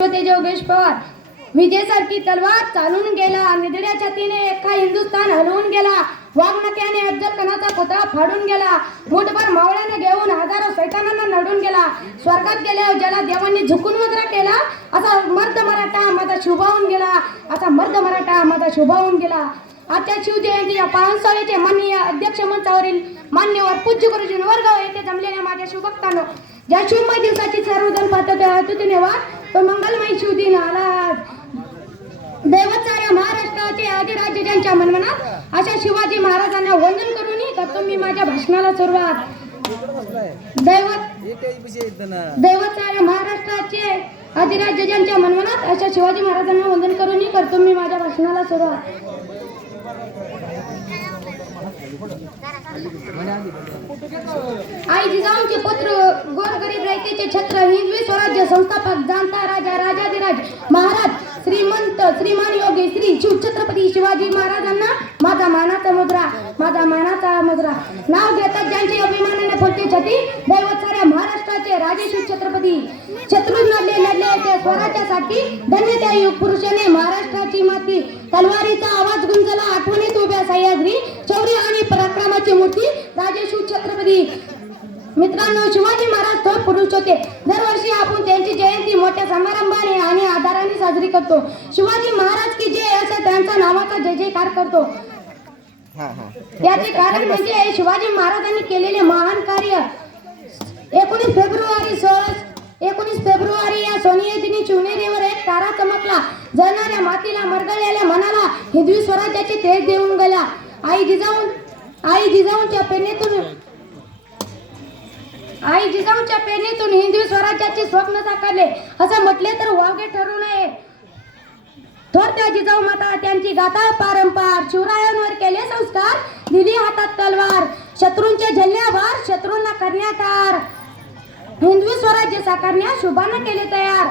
होते जोगेश पवार. विजेसारखी तलवार चालून गेला. निधड्या छातीने एका हिंदुस्थान हलवून गेला. वाघनक्याने अफजल खानाचा पुतळा फाडून गेला. मुठभर मावळ्याने घेऊन हजारो सैतानांना नडून गेला. स्वर्गात गेल्या ज्याला देवांनी झुकून वगैरे केला असा मर्द मराठा माझा शुभावून गेला. असा मर्द मराठा माझा शुभावून गेला. आजच्या शिवजयंतीच्या पावसाळ्याचे माननीय अध्यक्ष मंचावरील मान्यवर पूज्य गुरुजी वर्ग येथे जमलेल्या माझ्या शिवभक्तांनो ज्या शिवमय दिवसाची सर्वजण पाहतात हेतूने नेवा. तो मंगलमय शिवदिन आला आज. दैवत साऱ्या महाराष्ट्राचे आदिराज्य ज्यांच्या मनमनात अशा शिवाजी महाराजांना वंदन करून करतो मी माझ्या भाषणाला सुरुवात. दैवत दैवत साऱ्या महाराष्ट्राचे अधिराज्य ज्यांच्या मनमनात अशा शिवाजी महाराजांना वंदन करून करतो मी माझ्या भाषणाला सुरुवात. आई जिजाऊंचे पुत्र गोरगरीब रयतेचे छत्र हिंदवी स्वराज्य संस्थापक जाणता राजा राजाधिराज महाराज श्रीमंत श्रीमान योगी श्री शिवछत्रपती शिवाजी महाराजांना माझा मानाचा मुद्रा माझा मानाचा मुद्रा नाव घेतात ज्यांचे अभिमानाने फुलते छती दैवत साऱ्या महाराष्ट्राचे राजे शिवछत्रपती शत्रू लढले लढले ते स्वराज्यासाठी धन्य त्या युग पुरुषाने महाराष्ट्राची माती. तलवारीचा आवाज गुंजला आठवणीत उभ्या सह्याद्री पराक्रमाची मूर्ती राजे शिवछत्रपती मित्रांनो शिवाजी महाराज थोर पुरुष होते. दरवर्षी आपण त्यांची जयंती मोठ्या समारंभाने आणि आधाराने साजरी करतो. शिवाजी महाराज की जय असं त्यांचा नावाचा जय जयकार करतो. याचे कारण म्हणजे शिवाजी महाराजांनी केलेले महान कार्य. एकोणीस फेब्रुवारी सोळा एकोणीस फेब्रुवारी या सोनिया दिनी शिवनेरीवर एक तारा चमकला. जळणाऱ्या मातीला मरगळलेल्या मनाला हिंदवी स्वराज्याचे तेज देऊन गेला. आई जिजाऊन आई जिजाऊंच्या पेनेतून आई जिजाऊंच्या पेनेतून हिंदवी स्वराज्याचे स्वप्न साकारले. असं म्हटले तर वावगे ठरू नये. थोरत्या जिजाऊ माता त्यांची गाथा पारंपार शिवरायांवर केले संस्कार. दिली हातात तलवार. शत्रूंचे झल्ल्याभार शत्रूंना करण्यात आर. हिंदवी स्वराज्य साकारण्यास शुभानं केले तयार.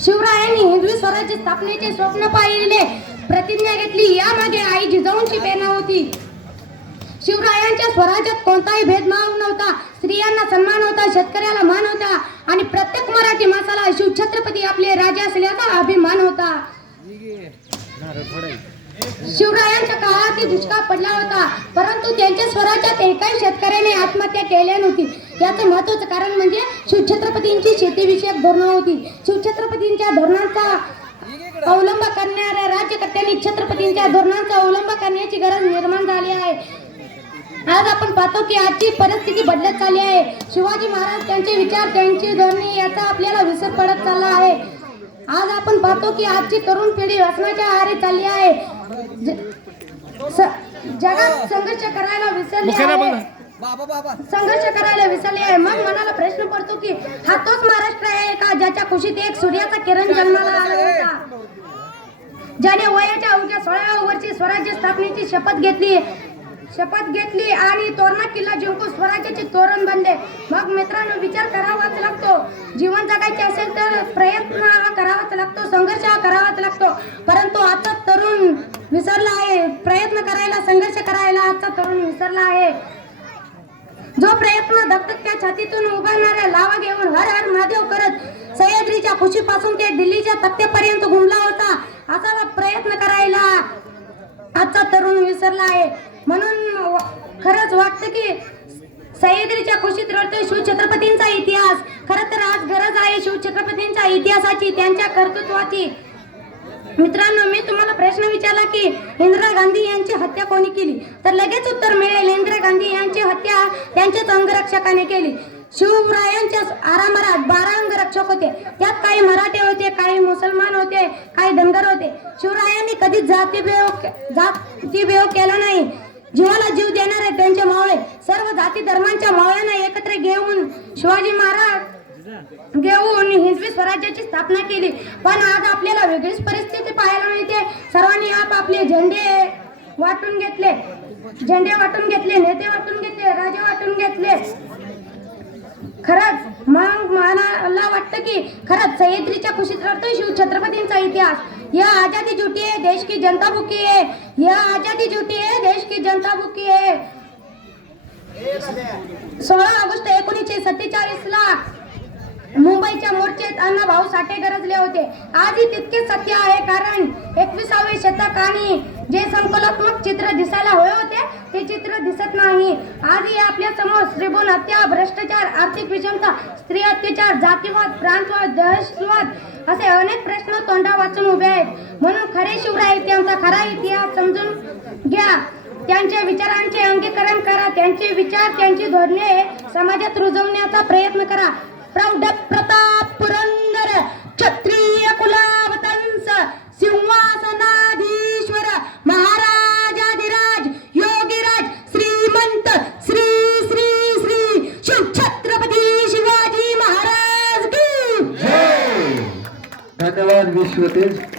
शिवरायांनी हिंदवी स्वराज्य स्थापनेचे स्वप्न पाहिले. प्रतिज्ञा घेतली. यामागे आई जिजाऊंची प्रेरणा होती. शिवरायांच्या स्वराज्यात कोणताही भेदभाव नव्हता. स्त्रियांना सन्मान होता शेतकऱ्याला मान होता आणि प्रत्येक मराठी माणसाला शिवछत्रपती आपले राजा असल्याचा अभिमान होता. शिवरायांच्या काळात दुष्काळ पडला होता. परंतु त्यांच्या स्वराज्यात एकाही शेतकऱ्याने आत्महत्या केल्या नव्हती. याचं महत्वाचं कारण म्हणजे शिवछत्रपतींची शेतीविषयक धोरणं होती. शिवछत्रपतींच्या धोरणांचा अवलंब करणाऱ्या राज्यकर्त्यांनी छत्रपतींच्या धोरणांचा अवलंब करण्याची गरज निर्माण झाली आहे. आज आपण पाहतो की आजची परिस्थिती बदलत चालली आहे. शिवाजी महाराज त्यांचे विचार त्यांची धोरणे याचा आपल्याला विसर पडत चालला आहे. आज आपण पाहतो की आजची तरुण पिढी व्यसनाच्या आहारी चालली आहे. ज- स- जगात संघर्ष करायला विसरली आहे. संघर्ष करायला विसरले आहे. मग मनाला प्रश्न पडतो की हा तोच महाराष्ट्र आहे का ज्याच्या कुशीत एक सूर्याचा किरण जन्माला आला ज्याने वयाच्या अवघ्या सोळाव्या वर्षी स्वराज्य स्थापनेची शपथ घेतली. शपथ घेतली आणि तोरणा किल्ला जिंकून स्वराज्याचे तोरण बनले. मग मित्रांनो विचार करावाच लागतो. जीवन जगायचे असेल तर प्रयत्न हा करावाच लागतो संघर्ष हा करावाच लागतो. परंतु आता तरुण विसरला आहे. प्रयत्न करायला संघर्ष करायला आजचा तरुण विसरला आहे. जो प्रयत्न दत्तकच्या छातीतून उभारणाऱ्या लावा घेऊन हर हर महादेव करत सह्याद्रीच्या खुशीपासून ते दिल्लीच्या तक्त्यापर्यंत घुमला होता. असा प्रयत्न करायला आजचा तरुण विसरला आहे. म्हणून व- खरंच वाटतं की सह्याद्रीच्या खुशीत रडतोय शिवछत्रपतींचा इतिहास. खरं तर आज गरज आहे शिवछत्रपतींच्या इतिहासाची त्यांच्या कर्तृत्वाची. मित्रांनो मी तुम्हाला प्रश्न विचारला की इंदिरा गांधी यांची हत्या कोणी केली? तर लगेच उत्तर मिळेल इंदिरा गांधी यांची हत्या त्यांच्याच अंगरक्षकाने केली. शिवरायांच्या आरामारात बारा अंगरक्षक होते. त्यात काही मराठे होते काही मुसलमान होते काही धनगर होते. शिवरायांनी कधीच जातीभेव जातीभेव केला नाही. जीवाला जीव देणारे त्यांचे मावळे सर्व जाती धर्मांच्या मावळ्यांना एकत्र घेऊन शिवाजी महाराज घेऊन हिंदवी स्वराज्याची स्थापना केली. पण आज आपल्याला वेगळीच परिस्थिती पाहायला मिळते. सर्वांनी आपापले झेंडे वाटून घेतले. झेंडे वाटून घेतले नेते वाटून घेतले राजे वाटून घेतले. खरंच मग मला वाटतं की खरंच सह्याद्रीच्या खुशीत रडतोय शिव छत्रपतींचा इतिहास. या आजादी झुटी है देश की जनता भुकी है यह आजादी झुटी है देश की जनता भुकी है सोळा ऑगस्ट एकोणीसशे सत्तेचाळीस ला मुंबईच्या मोर्चेत अण्णा भाऊ साठे गरजले होते. आजही तितकेच सत्य आहे कारण एकविसावे शतक आणि जे संकलात्मक चित्र दिसायला हवे होते ते चित्र दिसत नाही. आजही आपल्यासमोर श्रीभून हत्या भ्रष्टाचार आर्थिक विषमता स्त्री अत्याचार जातीवाद प्रांतवाद दहशतवाद असे अनेक प्रश्न तोंडा वाचून उभे आहेत. म्हणून खरे शिवराय त्यांचा खरा इतिहास समजून घ्या. त्यांच्या विचारांचे अंगीकरण करा. त्यांचे विचार त्यांची धोरणे समाजात रुजवण्याचा प्रयत्न करा. प्रौढ शिवाजी महाराज की धन्यवाद विश्वतेज